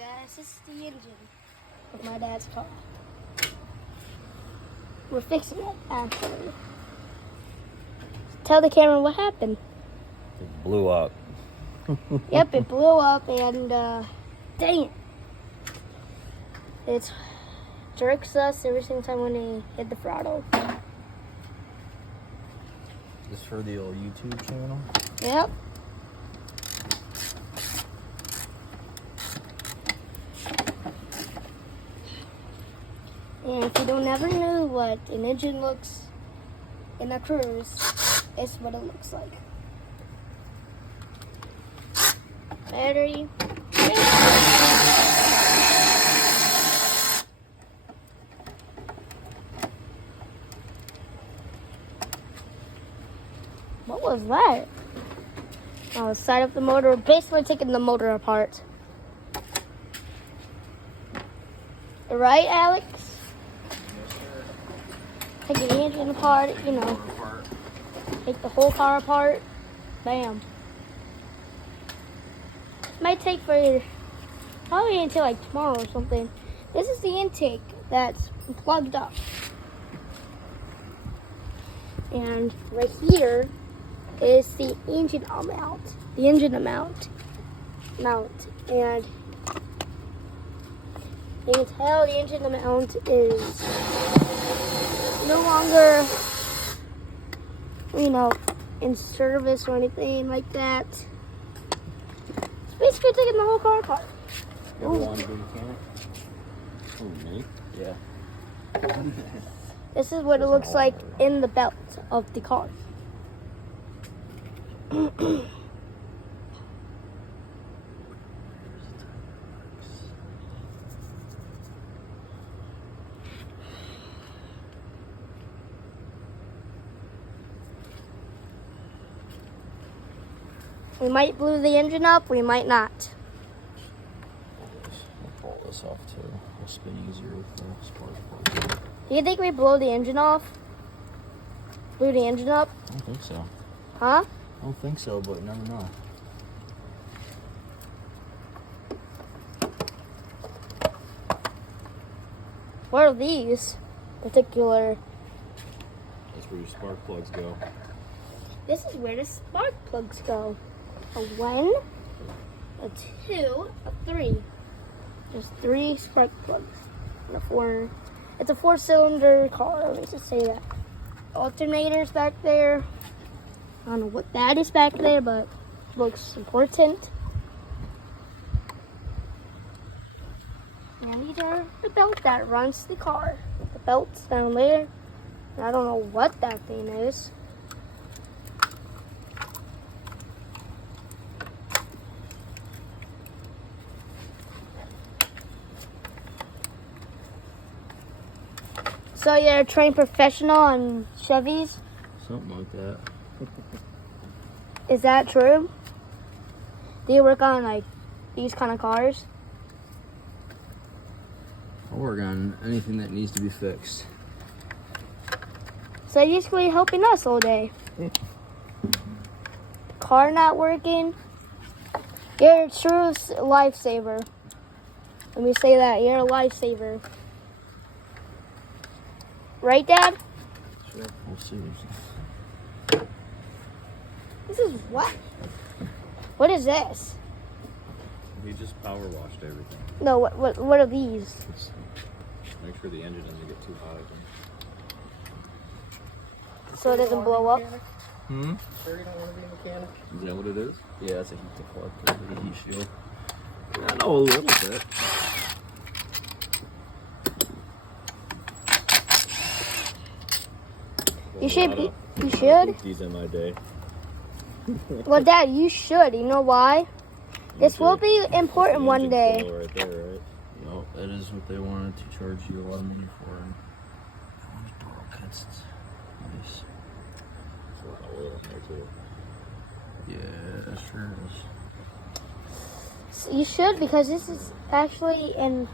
guys, this is the engine of my dad's car. We're fixing it, actually. Tell the camera what happened. It blew up. Yep, it blew up and, dang it. It jerks us every single time when we hit the throttle. This for the old YouTube channel? Yep. And if you don't ever know what an engine looks in a Cruze, it's what it looks like. Battery. What was that? Oh, side of the motor, basically taking the motor apart. Right, Alex? Take the engine apart, you know. Take the whole car apart. Bam. Might take for probably until like tomorrow or something. This is the intake that's plugged up. And right here is the engine mount. The engine mount. And you can tell the engine mount is no longer, you know, in service or anything like that. It's basically taking the whole car apart. You ever want to be a mechanic? Oh, me? Yeah. This is what it looks like in the belt of the car. We might blow the engine up, we might not. I'll pull this off too. It'll spin easier with the spark plug. Do you think we blow the engine off? Blew the engine up? I don't think so. Huh? I don't think so, but you never know. What are these particular? That's where your spark plugs go. This is where the spark plugs go. A 1, a 2, a 3. There's 3 spark plugs. And a 4. It's a 4-cylinder car, let me just say that. Alternators back there. I don't know what that is back there, but looks important. And these are the belt that runs the car. The belt's down there. And I don't know what that thing is. So you're a trained professional on Chevys? Something like that. Is that true? Do you work on like these kind of cars? I work on anything that needs to be fixed. So you're basically helping us all day. Car not working. You're a true lifesaver. Let me say that. You're a lifesaver. Right, Dad? Sure. We'll see. This is what? What is this? We just power washed everything. No, what are these? It's, make sure the engine doesn't get too hot again. So it doesn't blow up? Hmm? Sure you don't want to be a mechanic? Is that what it is? Yeah, it's a heat deflector, the heat shield. I know a little bit. You should be. You should? These in my day. Well, Dad, you should. You know why? This will be important one day. Right there, right? No, that is what they wanted to charge you a lot of money for. And nice. Oil in there too. Yeah, sure is. You should, because this is actually important.